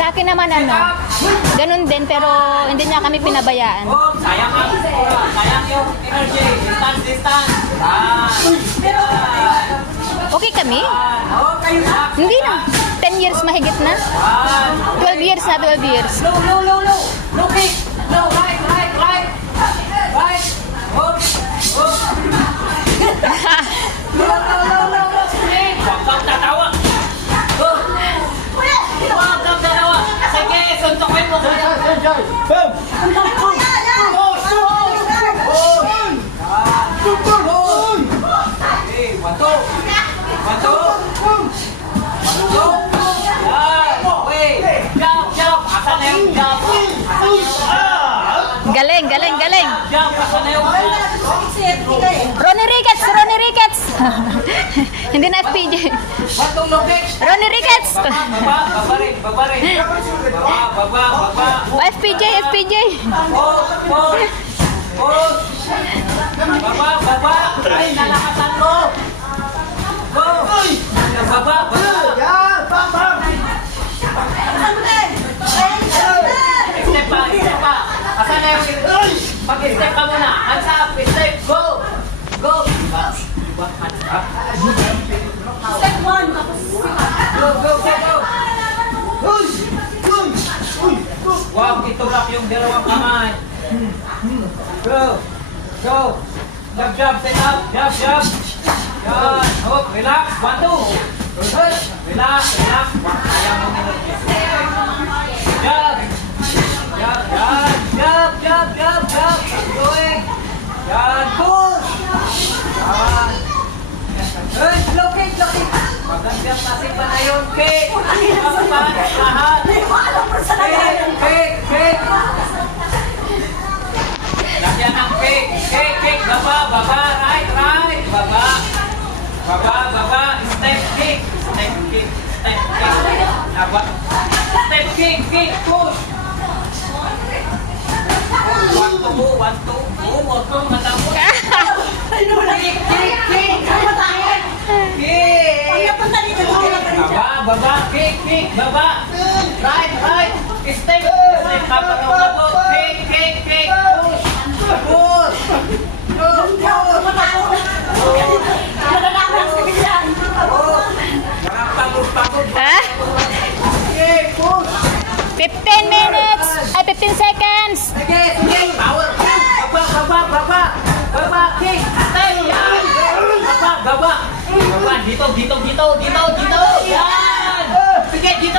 Sa akin naman ganun din pero hindi niya kami pinabayaan. Sayang yung energy. Distance. Okay kami? Kayo na. Hindi na. 10 years mahigit na. 12 years na, 12 years. Low. No kick. No, right. Right. Hook. Low. Huwag kang tatawa. Huwag kang tatawa. Sige, suntukin mo kaya. Okay, bato. Jump. Asan na yung jump? Galing. Jump, asan na yung Ronnie Ricketts. Hindi na FPJ. batong lobek? Ronnie Ricketts. Baba rin. Baba. FPJ. Pause. Baba. Ay, nalakasan mo. Go. Baba. Step pa. Asan na yung... Pag-step ka muna. Hands up. Step. Go. Hands up. Step 1, tapos Go. Wow, itulak yung dalawang kamay. Go. Jab, set up. Jab. Yan. Hook, relax. 1, 2. Relax. Ayaw mo energy. Jab. Going. Yan. Push. Yan. Low kick. Magandang nasip pa na yun. Kick. Lahat. Kick. Lagyan ng kick. Baba. Right. Baba. Step kick. Step kick. Push. 1, 2. Huwag kang matapos. Kick. Baba. Kick. Baba. Right. Step. Kapag-kapag. Kick. Push. Pagod. Kick. Push. 15 minutes. 15 seconds. Sige. Power. Baba. Kick. Step. Yan. Baba. Dito. Yan.